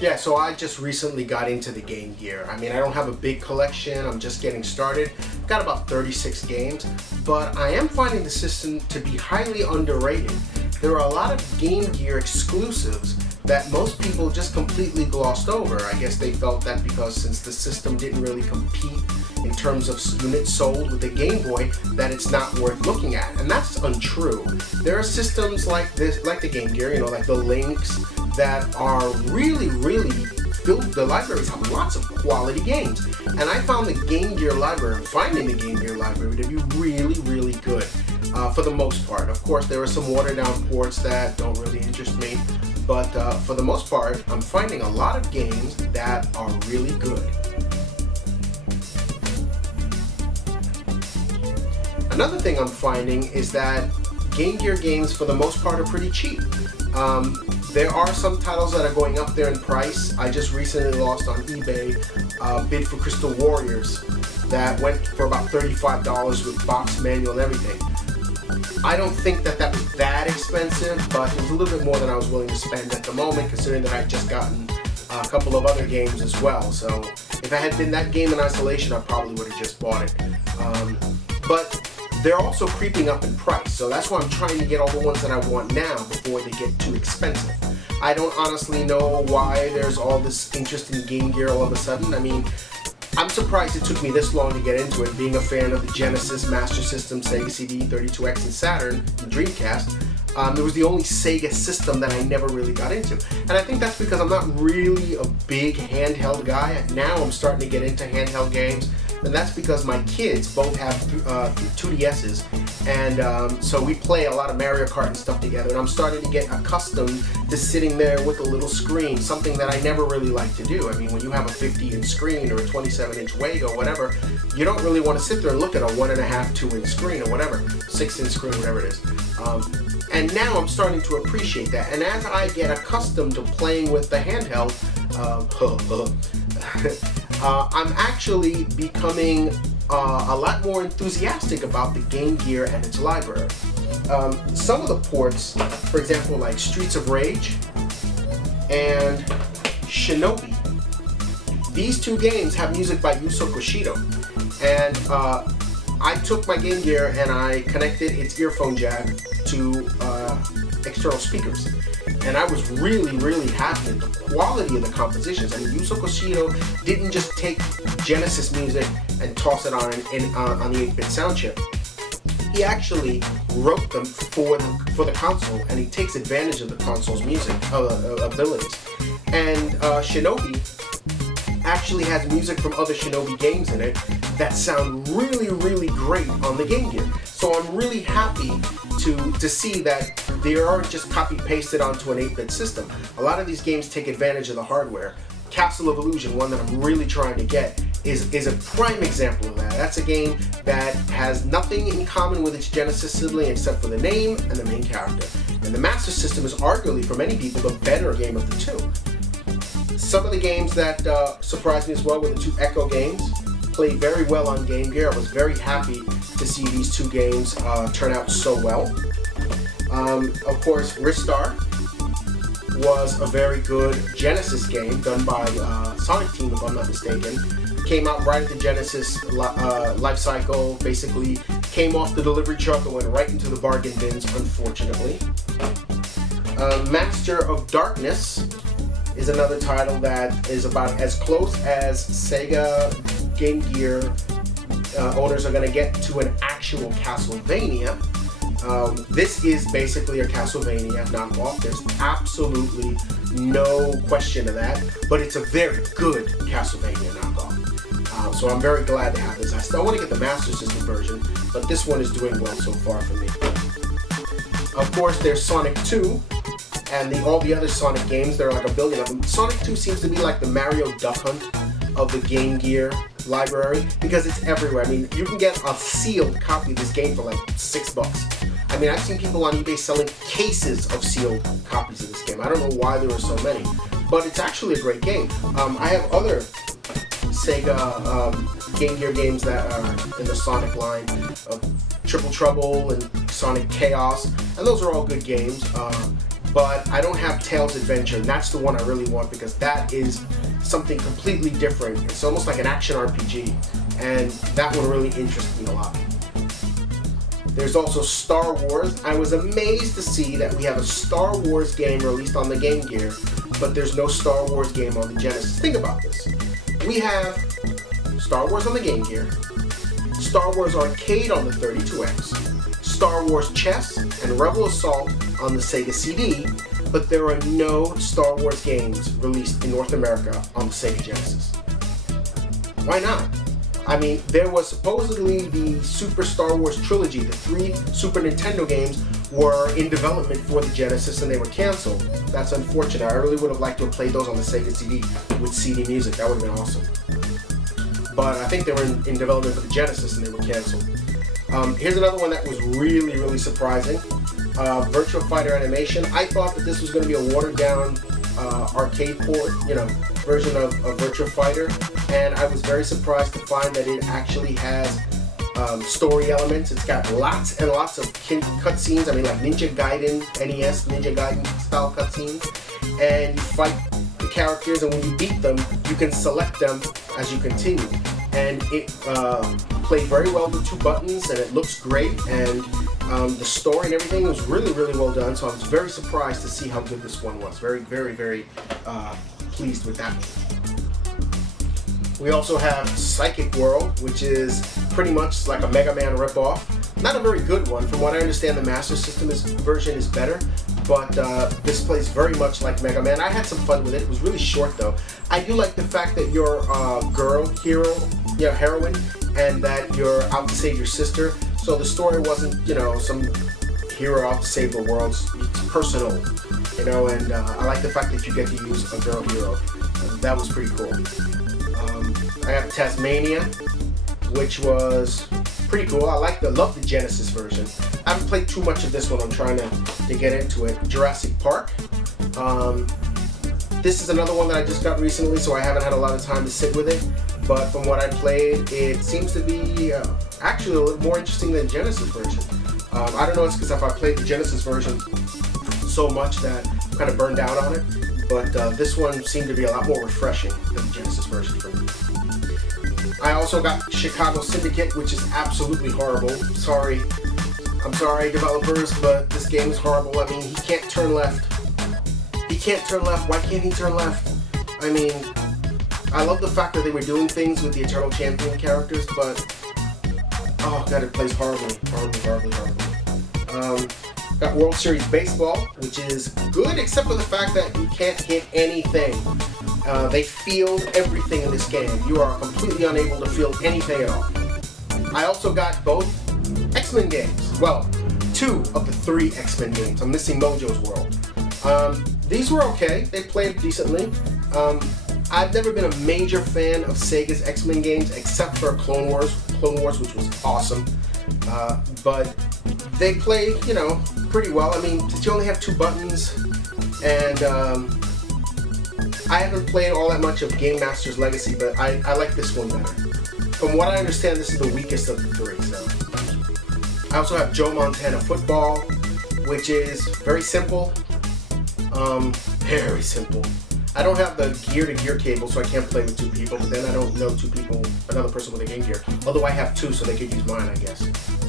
Yeah, so I just recently got into the Game Gear. I mean, I don't have a big collection, I'm just getting started. I've got about 36 games, but I am finding the system to be highly underrated. There are a lot of Game Gear exclusives that most people just completely glossed over. I guess they felt that because since the system didn't really compete in terms of units sold with the Game Boy, that it's not worth looking at, and that's untrue. There are systems like this, like the Game Gear, like the Lynx, that are really filled. The libraries have lots of quality games, and I found the Game Gear library, finding the Game Gear library, to be really good for the most part. Of course, there are some watered down ports that don't really interest me, but for the most part, I'm finding a lot of games that are really good. Another thing I'm finding is that Game Gear games, for the most part, are pretty cheap. There are some titles that are going up there in price. I just recently lost on eBay a bid for Crystal Warriors that went for about $35 with box, manual, and everything. I don't think that was that expensive, but it was a little bit more than I was willing to spend at the moment, considering that I'd just gotten a couple of other games as well. So if I had been that game in isolation, I probably would have just bought it. But they're also creeping up in price, so that's why I'm trying to get all the ones that I want now before they get too expensive. I don't honestly know why there's all this interest in Game Gear all of a sudden. I mean, I'm surprised it took me this long to get into it, being a fan of the Genesis, Master System, Sega CD, 32X, and Saturn, and Dreamcast. It was the only Sega system that I never really got into. And I think that's because I'm not really a big handheld guy. Now I'm starting to get into handheld games, and that's because my kids both have 2DSs, and so we play a lot of Mario Kart and stuff together, and I'm starting to get accustomed to sitting there with a little screen, something that I never really like to do. I mean, when you have a 50-inch screen or a 27-inch Wago or whatever, you don't really want to sit there and look at a 1.5, 2-inch screen or whatever, 6-inch screen, whatever it is. And now I'm starting to appreciate that, and as I get accustomed to playing with the handheld, I'm actually becoming a lot more enthusiastic about the Game Gear and its library. Some of the ports, for example, like Streets of Rage and Shinobi, these two games have music by Yuzo Koshiro, and I took my Game Gear and I connected its earphone jack to external speakers, and I was really happy with the quality of the compositions. I mean, Yuzo Koshiro didn't just take Genesis music and toss it on the 8-bit sound chip. He actually wrote them for the console, and he takes advantage of the console's music abilities. And Shinobi actually has music from other Shinobi games in it that sound really great on the Game Gear. So I'm really happy to see that they aren't just copy-pasted onto an 8-bit system. A lot of these games take advantage of the hardware. Castle of Illusion, one that I'm really trying to get, is a prime example of that. That's a game that has nothing in common with its Genesis sibling except for the name and the main character. And the Master System is arguably, for many people, the better game of the two. Some of the games that surprised me as well were the two Echo games. Played very well on Game Gear. I was very happy to see these two games turn out so well. Of course, Ristar was a very good Genesis game done by Sonic Team, if I'm not mistaken. Came out right at the Genesis life cycle, basically came off the delivery truck and went right into the bargain bins, unfortunately. Master of Darkness is another title that is about as close as Sega Game Gear owners are going to get to an actual Castlevania. This is basically a Castlevania knockoff. There's absolutely no question of that, but it's a very good Castlevania knockoff. So I'm very glad to have this. I still want to get the Master System version, but this one is doing well so far for me. Of course, there's Sonic 2 and all the other Sonic games. There are like a billion of them. Sonic 2 seems to be like the Mario Duck Hunt of the Game Gear library because it's everywhere. I mean, you can get a sealed copy of this game for like $6. I mean, I've seen people on eBay selling cases of sealed copies of this game. I don't know why there are so many, but it's actually a great game. I have other Sega Game Gear games that are in the Sonic line of Triple Trouble and Sonic Chaos, and those are all good games. but I don't have Tails Adventure, and that's the one I really want because that is something completely different. It's almost like an action RPG, and that one really interests me a lot. There's also Star Wars. I was amazed to see that we have a Star Wars game released on the Game Gear, but there's no Star Wars game on the Genesis. Think about this. We have Star Wars on the Game Gear, Star Wars Arcade on the 32X, Star Wars Chess and Rebel Assault on the Sega CD, but there are no Star Wars games released in North America on the Sega Genesis. Why not? I mean, there was supposedly the Super Star Wars trilogy. The 3 Super Nintendo games were in development for the Genesis and they were canceled. That's unfortunate. I really would have liked to have played those on the Sega CD with CD music. That would have been awesome. But I think they were in development for the Genesis and they were canceled. Here's another one that was really, really surprising. Virtua Fighter Animation. I thought that this was going to be a watered down arcade port, version of Virtua Fighter, and I was very surprised to find that it actually has story elements. It's got lots and lots of cutscenes. I mean, like Ninja Gaiden, NES Ninja Gaiden style cutscenes, and you fight the characters, and when you beat them, you can select them as you continue. And it played very well with 2 buttons, and it looks great, and the story and everything was really, really well done, so I was very surprised to see how good this one was. Very, very, very pleased with that one. We also have Psychic World, which is pretty much like a Mega Man ripoff. Not a very good one. From what I understand, the Master System version is better, but this plays very much like Mega Man. I had some fun with it. It was really short, though. I do like the fact that you're a heroine, and that you're out to save your sister. So the story wasn't, some hero out to save the world. It's personal, and I like the fact that you get to use a girl hero. That was pretty cool. I have Tasmania, which was pretty cool. Love the Genesis version. I haven't played too much of this one. I'm trying to get into it. Jurassic Park. This is another one that I just got recently, so I haven't had a lot of time to sit with it. But from what I played, it seems to be actually a little more interesting than the Genesis version. I don't know, it's because if I played the Genesis version so much that I'm kind of burned out on it. But this one seemed to be a lot more refreshing than the Genesis version for me. I also got Chicago Syndicate, which is absolutely horrible. I'm sorry, developers, but this game is horrible. I mean, he can't turn left. He can't turn left. Why can't he turn left? I mean, I love the fact that they were doing things with the Eternal Champion characters, but oh god, it plays horribly. Got World Series Baseball, which is good except for the fact that you can't hit anything. They field everything in this game. You are completely unable to field anything at all. I also got both X-Men games. Well, 2 of the 3 X-Men games. I'm missing Mojo's World. These were okay. They played decently. I've never been a major fan of Sega's X-Men games except for Clone Wars, which was awesome. But they play, pretty well. I mean, you only have 2 buttons, and I haven't played all that much of Game Master's Legacy, but I like this one better. From what I understand, this is the weakest of the 3. So I also have Joe Montana Football, which is very simple. Very simple. I don't have the gear-to-gear cable, so I can't play with 2 people, but then I don't know another person with a Game Gear. Although I have 2, so they could use mine, I guess.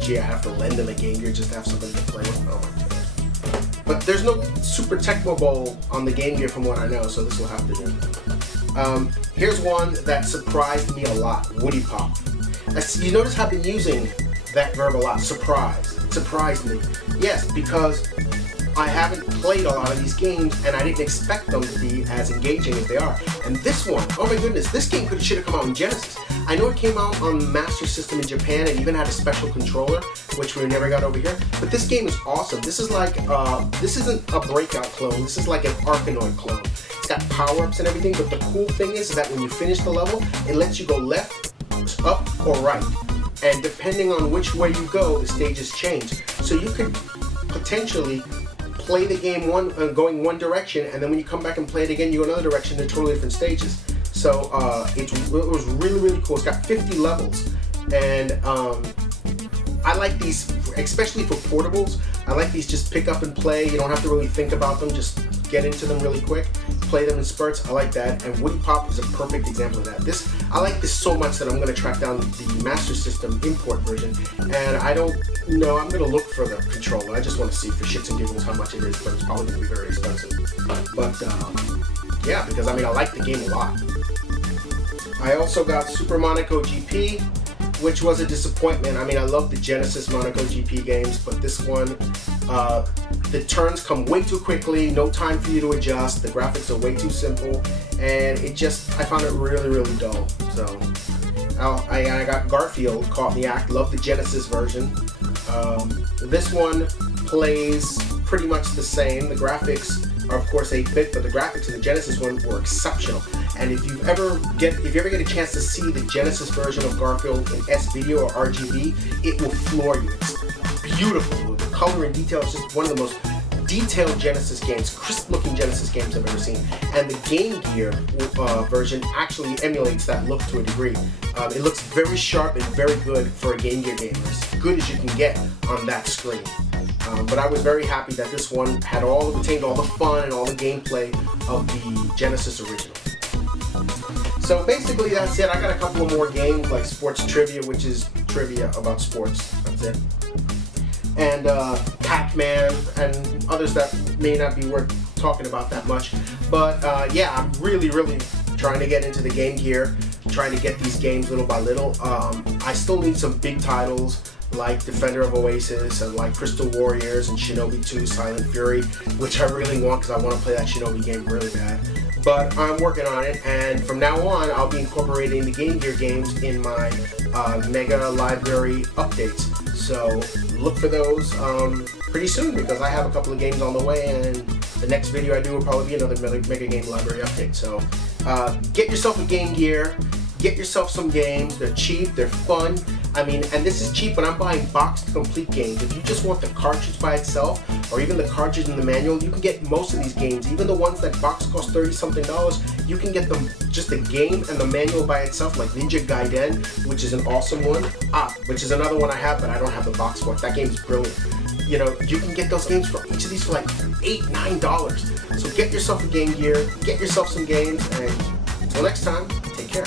Gee, I have to lend them a Game Gear just to have somebody to play with. Oh my god. But there's no Super Tecmo Bowl on the Game Gear from what I know, so this will have to do. Here's one that surprised me a lot, Woody Pop. You notice how I've been using that verb a lot, surprise. It surprised me. Yes, because I haven't played a lot of these games, and I didn't expect them to be as engaging as they are. And this one, oh my goodness, this game should have come out in Genesis. I know it came out on Master System in Japan and even had a special controller, which we never got over here. But this game is awesome. This is like, this isn't a Breakout clone. This is like an Arkanoid clone. It's got power-ups and everything, but the cool thing is that when you finish the level, it lets you go left, up, or right. And depending on which way you go, the stages change. So you could potentially play the game going one direction, and then when you come back and play it again, you go another direction. They're totally different stages. So it was really, really cool. It's got 50 levels, and I like these, especially for portables. I like these just pick up and play. You don't have to really think about them. Just get into them really quick. Play them in spurts. I like that. And Woody Pop is a perfect example of that. I like this so much that I'm going to track down the Master System import version. And I don't know. I'm going to look for the controller. I just want to see for shits and giggles how much it is, but it's probably going to be very expensive. But yeah, because I mean, I like the game a lot. I also got Super Monaco GP, which was a disappointment. I mean, I love the Genesis Monaco GP games, but this one, the turns come way too quickly, no time for you to adjust, the graphics are way too simple, and I found it really, really dull. So, I got Garfield, caught in the act, love the Genesis version. This one plays pretty much the same. The graphics are of course 8-bit, but the graphics in the Genesis one were exceptional. And if you ever get a chance to see the Genesis version of Garfield in S-Video or RGB, it will floor you. It's beautiful. The color and detail is just one of the most detailed Genesis games, crisp-looking Genesis games I've ever seen. And the Game Gear version actually emulates that look to a degree. It looks very sharp and very good for a Game Gear gamer. As good as you can get on that screen. But I was very happy that this one had retained all the fun and all the gameplay of the Genesis original. So basically that's it. I got a couple of more games like Sports Trivia, which is trivia about sports. That's it. And Pac-Man and others that may not be worth talking about that much. But yeah, I'm really, really trying to get into the Game Gear, trying to get these games little by little. I still need some big titles like Defender of Oasis and like Crystal Warriors and Shinobi 2 Silent Fury, which I really want because I want to play that Shinobi game really bad. But I'm working on it, and from now on I'll be incorporating the Game Gear games in my Mega Library updates. So look for those pretty soon, because I have a couple of games on the way, and the next video I do will probably be another Mega Game Library update. So get yourself a Game Gear, get yourself some games. They're cheap, they're fun. I mean, and this is cheap when I'm buying boxed complete games. If you just want the cartridge by itself, or even the cartridge and the manual, you can get most of these games. Even the ones that box cost $30-something, you can get them just the game and the manual by itself, like Ninja Gaiden, which is an awesome one. Which is another one I have, but I don't have the box for it. That game is brilliant. You know, you can get those games for each of these for like $8, $9. So get yourself a Game Gear, get yourself some games, and until next time, take care.